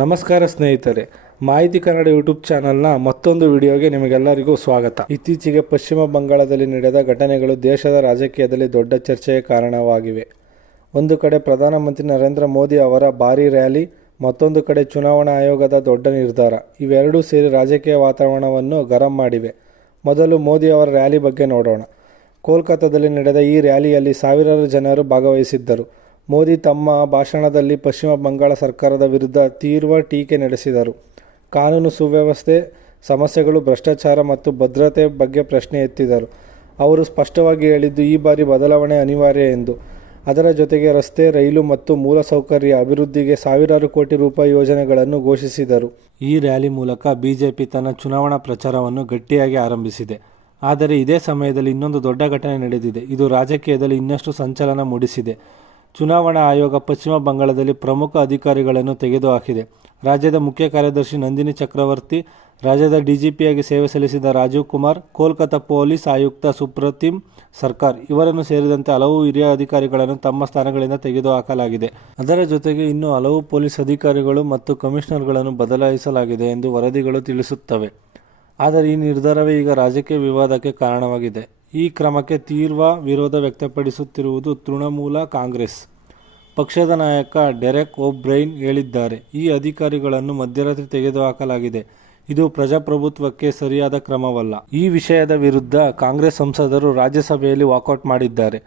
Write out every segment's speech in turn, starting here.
ನಮಸ್ಕಾರ ಸ್ನೇಹಿತರೆ, ಮಾಹಿತಿ ಕನ್ನಡ ಯೂಟ್ಯೂಬ್ ಚಾನಲ್ನ ಮತ್ತೊಂದು ವಿಡಿಯೋಗೆ ನಿಮಗೆಲ್ಲರಿಗೂ ಸ್ವಾಗತ. ಇತ್ತೀಚೆಗೆ ಪಶ್ಚಿಮ ಬಂಗಾಳದಲ್ಲಿ ನಡೆದ ಘಟನೆಗಳು ದೇಶದ ರಾಜಕೀಯದಲ್ಲಿ ದೊಡ್ಡ ಚರ್ಚೆಗೆ ಕಾರಣವಾಗಿವೆ. ಒಂದು ಕಡೆ ಪ್ರಧಾನಮಂತ್ರಿ ನರೇಂದ್ರ ಮೋದಿ ಅವರ ಭಾರೀ ರ್ಯಾಲಿ, ಮತ್ತೊಂದು ಕಡೆ ಚುನಾವಣಾ ಆಯೋಗದ ದೊಡ್ಡ ನಿರ್ಧಾರ. ಇವೆರಡೂ ಸೇರಿ ರಾಜಕೀಯ ವಾತಾವರಣವನ್ನು ಗರಂ ಮಾಡಿವೆ. ಮೊದಲು ಮೋದಿ ಅವರ ರ್ಯಾಲಿ ಬಗ್ಗೆ ನೋಡೋಣ. ಕೋಲ್ಕತ್ತಾದಲ್ಲಿ ನಡೆದ ಈ ರ್ಯಾಲಿಯಲ್ಲಿ ಸಾವಿರಾರು ಜನರು ಭಾಗವಹಿಸಿದ್ದರು. ಮೋದಿ ತಮ್ಮ ಭಾಷಣದಲ್ಲಿ ಪಶ್ಚಿಮ ಬಂಗಾಳ ಸರ್ಕಾರದ ವಿರುದ್ಧ ತೀವ್ರ ಟೀಕೆ ನಡೆಸಿದರು. ಕಾನೂನು ಸುವ್ಯವಸ್ಥೆ ಸಮಸ್ಯೆಗಳು, ಭ್ರಷ್ಟಾಚಾರ ಮತ್ತು ಭದ್ರತೆ ಬಗ್ಗೆ ಪ್ರಶ್ನೆ ಎತ್ತಿದರು. ಅವರು ಸ್ಪಷ್ಟವಾಗಿ ಹೇಳಿದ್ದು ಈ ಬಾರಿ ಬದಲಾವಣೆ ಅನಿವಾರ್ಯ ಎಂದು. ಅದರ ಜೊತೆಗೆ ರಸ್ತೆ, ರೈಲು ಮತ್ತು ಮೂಲಸೌಕರ್ಯ ಅಭಿವೃದ್ಧಿಗೆ ಸಾವಿರಾರು ಕೋಟಿ ರೂಪಾಯಿ ಯೋಜನೆಗಳನ್ನು ಘೋಷಿಸಿದರು. ಈ ರ್ಯಾಲಿ ಮೂಲಕ ಬಿಜೆಪಿ ತನ್ನ ಚುನಾವಣಾ ಪ್ರಚಾರವನ್ನು ಗಟ್ಟಿಯಾಗಿ ಆರಂಭಿಸಿದೆ. ಆದರೆ ಇದೇ ಸಮಯದಲ್ಲಿ ಇನ್ನೊಂದು ದೊಡ್ಡ ಘಟನೆ ನಡೆದಿದೆ. ಇದು ರಾಜಕೀಯದಲ್ಲಿ ಇನ್ನಷ್ಟು ಸಂಚಲನ ಮೂಡಿಸಿದೆ. ಚುನಾವಣಾ ಆಯೋಗ ಪಶ್ಚಿಮ ಬಂಗಾಳದಲ್ಲಿ ಪ್ರಮುಖ ಅಧಿಕಾರಿಗಳನ್ನು ತೆಗೆದುಹಾಕಿದೆ. ರಾಜ್ಯದ ಮುಖ್ಯ ಕಾರ್ಯದರ್ಶಿ ನಂದಿನಿ ಚಕ್ರವರ್ತಿ, ರಾಜ್ಯದ ಡಿಜಿಪಿಯಾಗಿ ಸೇವೆ ಸಲ್ಲಿಸಿದ ರಾಜೀವ್ ಕುಮಾರ್, ಕೋಲ್ಕತ್ತಾ ಪೊಲೀಸ್ ಆಯುಕ್ತ ಸುಪ್ರತಿಮ್ ಸರ್ಕಾರ್ ಇವರನ್ನು ಸೇರಿದಂತೆ ಹಲವು ಹಿರಿಯ ಅಧಿಕಾರಿಗಳನ್ನು ತಮ್ಮ ಸ್ಥಾನಗಳಿಂದ ತೆಗೆದುಹಾಕಲಾಗಿದೆ. ಅದರ ಜೊತೆಗೆ ಇನ್ನೂ ಹಲವು ಪೊಲೀಸ್ ಅಧಿಕಾರಿಗಳು ಮತ್ತು ಕಮಿಷನರ್ಗಳನ್ನು ಬದಲಾಯಿಸಲಾಗಿದೆ ಎಂದು ವರದಿಗಳು ತಿಳಿಸುತ್ತವೆ. ಆದರೆ ಈ ನಿರ್ಧಾರವೇ ಈಗ ರಾಜಕೀಯ ವಿವಾದಕ್ಕೆ ಕಾರಣವಾಗಿದೆ. ಈ ಕ್ರಮಕ್ಕೆ ತೀವ್ರ ವಿರೋಧ ವ್ಯಕ್ತಪಡಿಸುತ್ತಿರುವುದು ತೃಣಮೂಲ ಕಾಂಗ್ರೆಸ್. ಪಕ್ಷದ ನಾಯಕ ಡೆರೆಕ್ ಓಬ್ರೈನ್ ಹೇಳಿದ್ದಾರೆ, ಈ ಅಧಿಕಾರಿಗಳನ್ನು ಮಧ್ಯರಾತ್ರಿ ತೆಗೆದುಹಾಕಲಾಗಿದೆ. ಇದು ಪ್ರಜಾಪ್ರಭುತ್ವಕ್ಕೆ ಸರಿಯಾದ ಕ್ರಮವಲ್ಲ. ಈ ವಿಷಯದ ವಿರುದ್ಧ ಕಾಂಗ್ರೆಸ್ ಸಂಸದರು ರಾಜ್ಯಸಭೆಯಲ್ಲಿ ವಾಕೌಟ್ ಮಾಡಿದ್ದಾರೆ.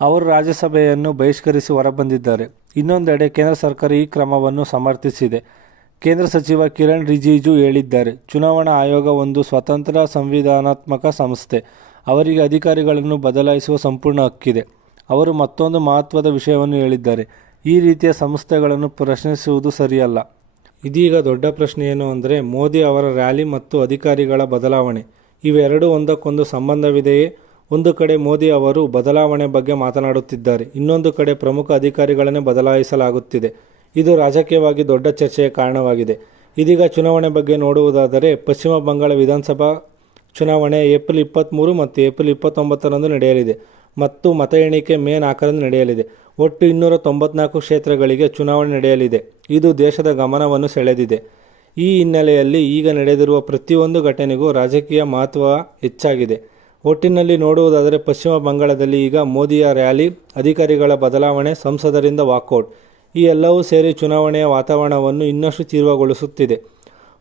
ಅವರು ರಾಜ್ಯಸಭೆಯನ್ನು ಬಹಿಷ್ಕರಿಸಿ ಹೊರಬಂದಿದ್ದಾರೆ. ಇನ್ನೊಂದೆಡೆ ಕೇಂದ್ರ ಸರ್ಕಾರ ಈ ಕ್ರಮವನ್ನು ಸಮರ್ಥಿಸಿದೆ. ಕೇಂದ್ರ ಸಚಿವ ಕಿರಣ್ ರಿಜಿಜು ಹೇಳಿದ್ದಾರೆ, ಚುನಾವಣಾ ಆಯೋಗ ಒಂದು ಸ್ವತಂತ್ರ ಸಂವಿಧಾನಾತ್ಮಕ ಸಂಸ್ಥೆ. ಅವರಿಗೆ ಅಧಿಕಾರಿಗಳನ್ನು ಬದಲಾಯಿಸುವ ಸಂಪೂರ್ಣ ಹಕ್ಕಿದೆ. ಅವರು ಮತ್ತೊಂದು ಮಹತ್ವದ ವಿಷಯವನ್ನು ಹೇಳಿದ್ದಾರೆ, ಈ ರೀತಿಯ ಸಂಸ್ಥೆಗಳನ್ನು ಪ್ರಶ್ನಿಸುವುದು ಸರಿಯಲ್ಲ. ಇದೀಗ ದೊಡ್ಡ ಪ್ರಶ್ನೆ ಏನು ಅಂದರೆ, ಮೋದಿ ಅವರ ರ್ಯಾಲಿ ಮತ್ತು ಅಧಿಕಾರಿಗಳ ಬದಲಾವಣೆ ಇವೆರಡೂ ಒಂದಕ್ಕೊಂದು ಸಂಬಂಧವಿದೆಯೇ? ಒಂದು ಕಡೆ ಮೋದಿ ಅವರು ಬದಲಾವಣೆ ಬಗ್ಗೆ ಮಾತನಾಡುತ್ತಿದ್ದಾರೆ, ಇನ್ನೊಂದು ಕಡೆ ಪ್ರಮುಖ ಅಧಿಕಾರಿಗಳನ್ನೇ ಬದಲಾಯಿಸಲಾಗುತ್ತಿದೆ. ಇದು ರಾಜಕೀಯವಾಗಿ ದೊಡ್ಡ ಚರ್ಚೆಗೆ ಕಾರಣವಾಗಿದೆ. ಇದೀಗ ಚುನಾವಣೆ ಬಗ್ಗೆ ನೋಡುವುದಾದರೆ, ಪಶ್ಚಿಮ ಬಂಗಾಳ ವಿಧಾನಸಭಾ ಚುನಾವಣೆ ಏಪ್ರಿಲ್ 23 ಮತ್ತು ಏಪ್ರಿಲ್ 29ರಂದು ನಡೆಯಲಿದೆ ಮತ್ತು ಮತ ಎಣಿಕೆ ಮೇ 4ರಂದು ನಡೆಯಲಿದೆ. ಒಟ್ಟು 294 ಕ್ಷೇತ್ರಗಳಿಗೆ ಚುನಾವಣೆ ನಡೆಯಲಿದೆ. ಇದು ದೇಶದ ಗಮನವನ್ನು ಸೆಳೆದಿದೆ. ಈ ಹಿನ್ನೆಲೆಯಲ್ಲಿ ಈಗ ನಡೆದಿರುವ ಪ್ರತಿಯೊಂದು ಘಟನೆಗೂ ರಾಜಕೀಯ ಮಹತ್ವ ಹೆಚ್ಚಾಗಿದೆ. ಒಟ್ಟಿನಲ್ಲಿ ನೋಡುವುದಾದರೆ ಪಶ್ಚಿಮ ಬಂಗಾಳದಲ್ಲಿ ಈಗ ಮೋದಿಯ ರ್ಯಾಲಿ, ಅಧಿಕಾರಿಗಳ ಬದಲಾವಣೆ, ಸಂಸದರಿಂದ ವಾಕೌಟ್ ಈ ಎಲ್ಲವೂ ಸೇರಿ ಚುನಾವಣೆಯ ವಾತಾವರಣವನ್ನು ಇನ್ನಷ್ಟು ತೀವ್ರಗೊಳಿಸುತ್ತಿದೆ.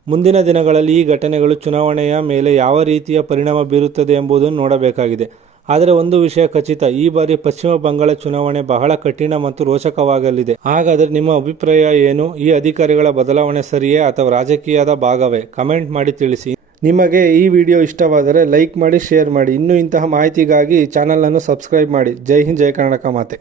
ಮುಂದಿನ ದಿನಗಳಲ್ಲಿ ಈ ಘಟನೆಗಳು ಚುನಾವಣೆಯ ಮೇಲೆ ಯಾವ ರೀತಿಯ ಪರಿಣಾಮ ಬೀರುತ್ತದೆ ಎಂಬುದನ್ನು ನೋಡಬೇಕಾಗಿದೆ. ಆದರೆ ಒಂದು ವಿಷಯ ಖಚಿತ, ಈ ಬಾರಿ ಪಶ್ಚಿಮ ಬಂಗಾಳ ಚುನಾವಣೆ ಬಹಳ ಕಠಿಣ ಮತ್ತು ರೋಚಕವಾಗಲಿದೆ. ಹಾಗಾದರೆ ನಿಮ್ಮ ಅಭಿಪ್ರಾಯ ಏನು? ಈ ಅಧಿಕಾರಿಗಳ ಬದಲಾವಣೆ ಸರಿಯೇ ಅಥವಾ ರಾಜಕೀಯದ ಭಾಗವೇ? ಕಮೆಂಟ್ ಮಾಡಿ ತಿಳಿಸಿ. ನಿಮಗೆ ಈ ವಿಡಿಯೋ ಇಷ್ಟವಾದರೆ ಲೈಕ್ ಮಾಡಿ, ಶೇರ್ ಮಾಡಿ. ಇನ್ನೂ ಇಂತಹ ಮಾಹಿತಿಗಾಗಿ ಚಾನಲನ್ನು ಸಬ್ಸ್ಕ್ರೈಬ್ ಮಾಡಿ. ಜೈ ಹಿಂದ್, ಜೈ ಕರ್ನಾಟಕ ಮಾತೆ.